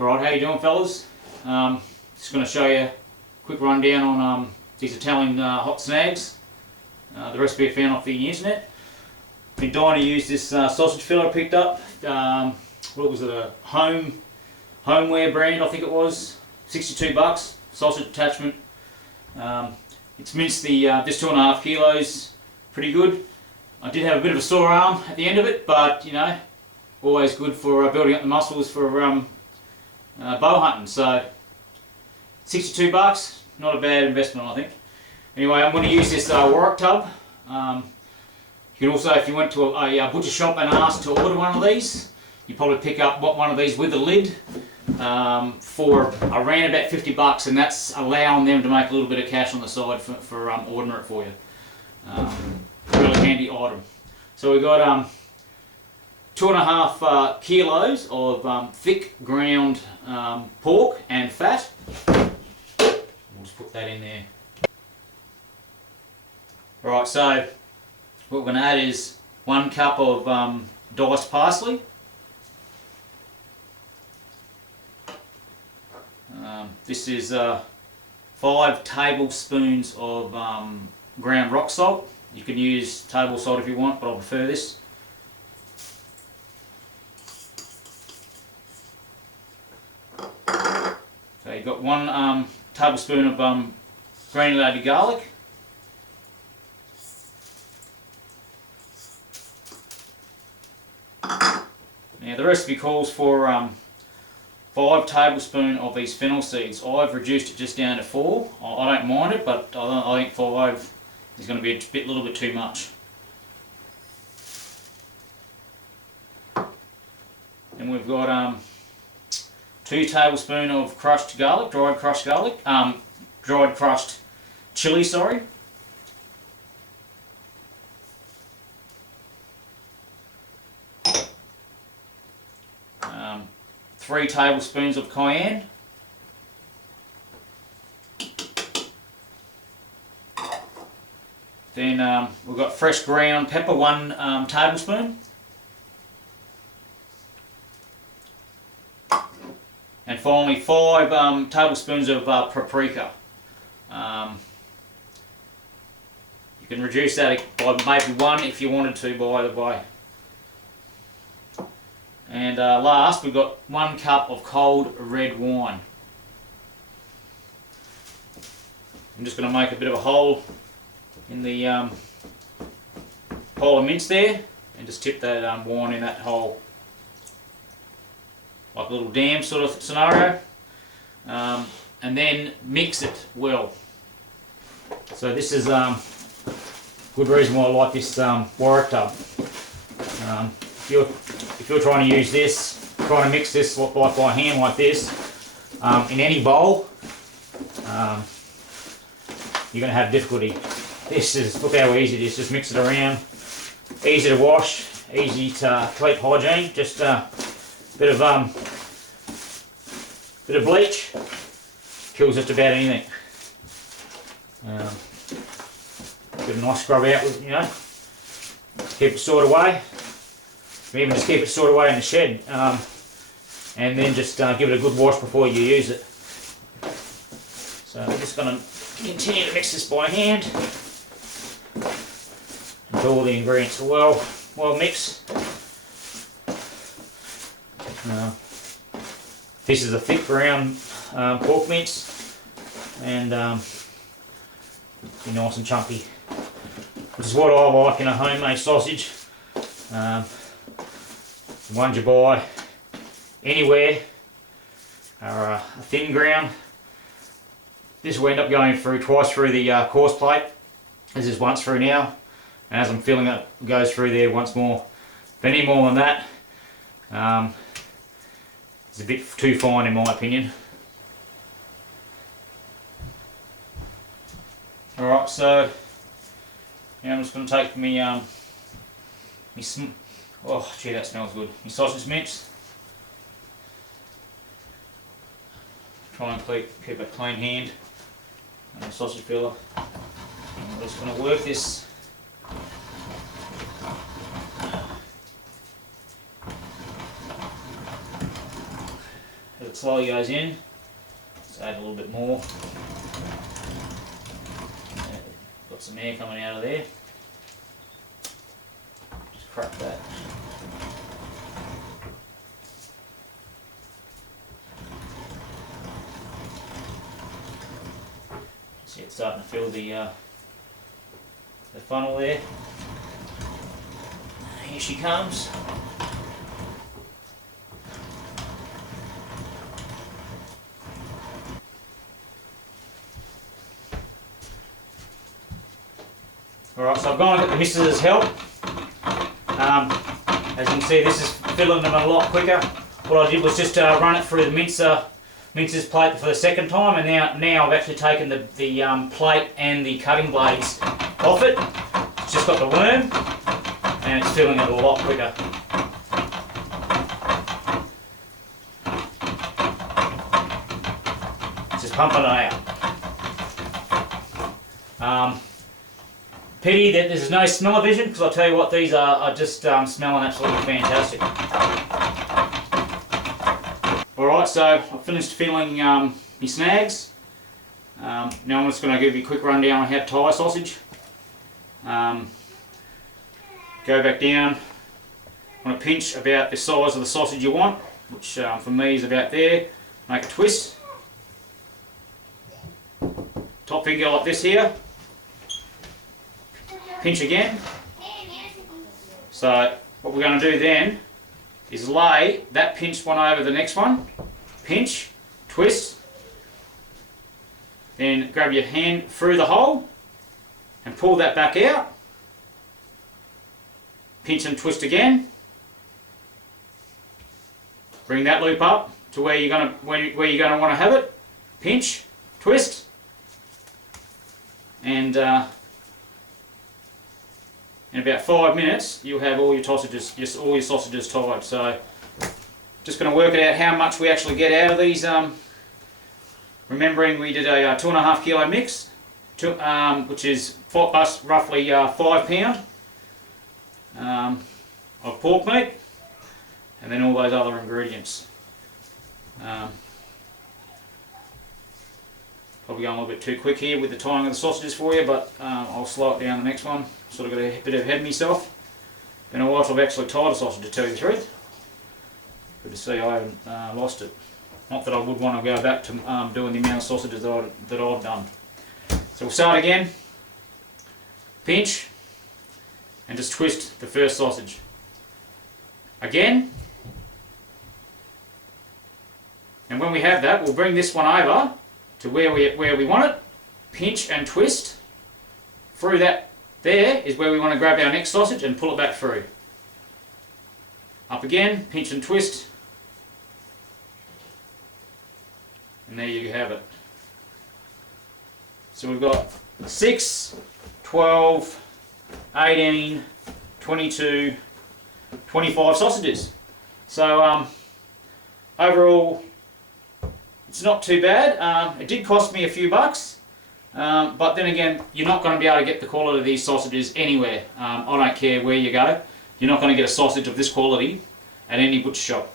Alright, how you doing, fellas? Just going to show you a quick rundown on these Italian hot snags. The recipe I found off the internet. Been dying to use this sausage filler I picked up. What was it, a homeware brand I think it was. 62 bucks, sausage attachment. It's minced the just 2.5 kilos, pretty good. I did have a bit of a sore arm at the end of it, but you know, always good for building up the muscles for bow hunting. So 62 bucks, not a bad investment, I think. Anyway, I'm going to use this work tub. You can also, if you went to a butcher shop and asked to order one of these, you probably pick up one of these with a lid for around about 50 bucks, and that's allowing them to make a little bit of cash on the side for ordering it for you. Really handy item. So we've got 2.5 kilos of thick ground pork and fat. We'll just put that in there. Right, so what we're going to add is 1 cup of diced parsley. This is 5 tablespoons of ground rock salt. You can use table salt if you want, but I prefer this. So you've got 1 tablespoon of granulated garlic. Now the recipe calls for 5 tablespoons of these fennel seeds. I've reduced it just down to 4. I don't mind it, but I think 5 is going to be a little bit too much. And we've got 2 tablespoons of crushed garlic, dried crushed garlic, dried crushed chili, sorry. 3 tablespoons of cayenne. Then we've got fresh ground pepper, 1 tablespoon. And finally 5 tablespoons of paprika. You can reduce that by maybe 1 if you wanted to, by the way. And last, we've got 1 cup of cold red wine. I'm just going to make a bit of a hole in the pile of mince there, and just tip that wine in that hole, like a little dam sort of scenario, and then mix it well. So this is good reason why I like this work tub. If you're trying to use this, trying to mix this by hand like this, in any bowl, you're going to have difficulty. This is, look how easy it is, just mix it around, easy to wash, easy to keep hygiene, just a bit of bleach, kills just about anything. Get a nice scrub out with, you know, keep it stored away. Even just keep it stored away in the shed, and then just give it a good wash before you use it. So I'm just going to continue to mix this by hand until all the ingredients are well mixed. This is a thick ground pork mince, and be nice and chunky, which is what I like in a homemade sausage. The ones you buy anywhere are a thin ground. This will end up going through twice through the coarse plate. This is once through now, and as I'm filling it, it goes through there once more. But any more than that, it's a bit too fine in my opinion. Alright, so now I'm just going to take me oh gee, that smells good. My sausage mince. Try and keep a clean hand and the sausage filler. And we're just going to work this as it slowly goes in. Let's add a little bit more. Got some air coming out of there. Just crack that. See, it's starting to fill the funnel there. Here she comes. Alright, so I've gone and got the missus's help. As you can see, this is filling them a lot quicker. What I did was just run it through the mincer's plate for the second time, and now I've actually taken the plate and the cutting blades off it. It's just got the worm, and it's filling it a lot quicker. It's just pumping it out. Pity that there's no smell-o-vision, because I'll tell you what, these are just smelling absolutely fantastic. Alright, so I've finished filling my snags. Now I'm just going to give you a quick rundown on how to tie a sausage. Go back down. Want to pinch about the size of the sausage you want, which for me is about there. Make a twist. Top finger like this here. Pinch again. So what we're going to do then is lay that pinched one over the next one. Pinch, twist, then grab your hand through the hole and pull that back out. Pinch and twist again. Bring that loop up to where you're going to want to have it. Pinch, twist, and in about 5 minutes, you'll have all your sausages tied. So, just going to work it out how much we actually get out of these. Remembering we did a 2.5 kilo mix, which is roughly £5 of pork meat, and then all those other ingredients. Probably going a little bit too quick here with the tying of the sausages for you, but I'll slow it down the next one. Sort of got a bit ahead of myself. Been a while since I've actually tied a sausage, to tell you the truth. Good to see I haven't lost it. Not that I would want to go back to doing the amount of sausages that I've done. So we'll start again. Pinch and just twist the first sausage. Again. And when we have that, we'll bring this one over to where we want it. Pinch and twist. Through that there is where we want to grab our next sausage and pull it back through. Up again, pinch and twist. And there you have it. So we've got 6, 12, 18, 22, 25 sausages. So overall, it's not too bad. It did cost me a few bucks. But then again, you're not going to be able to get the quality of these sausages anywhere. I don't care where you go. You're not going to get a sausage of this quality at any butcher shop.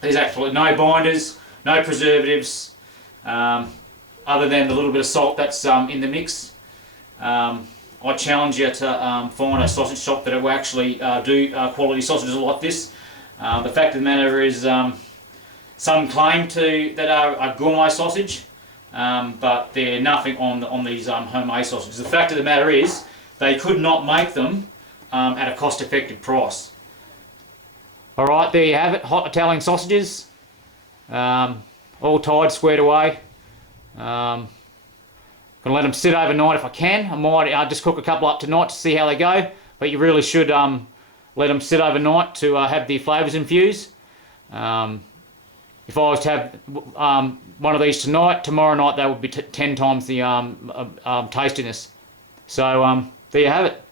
There's actually no binders, no preservatives, other than the little bit of salt that's in the mix. I challenge you to find a sausage shop that will actually do quality sausages like this. The fact of the matter is, some claim that are a gourmet sausage. But they're nothing on these homemade sausages. The fact of the matter is, they could not make them at a cost-effective price. Alright, there you have it, hot Italian sausages, all tied, squared away. Gonna let them sit overnight if I can. I might just cook a couple up tonight to see how they go, but you really should let them sit overnight to have the flavours infused. If I was to have one of these tonight, tomorrow night that would be 10 times the tastiness. So there you have it.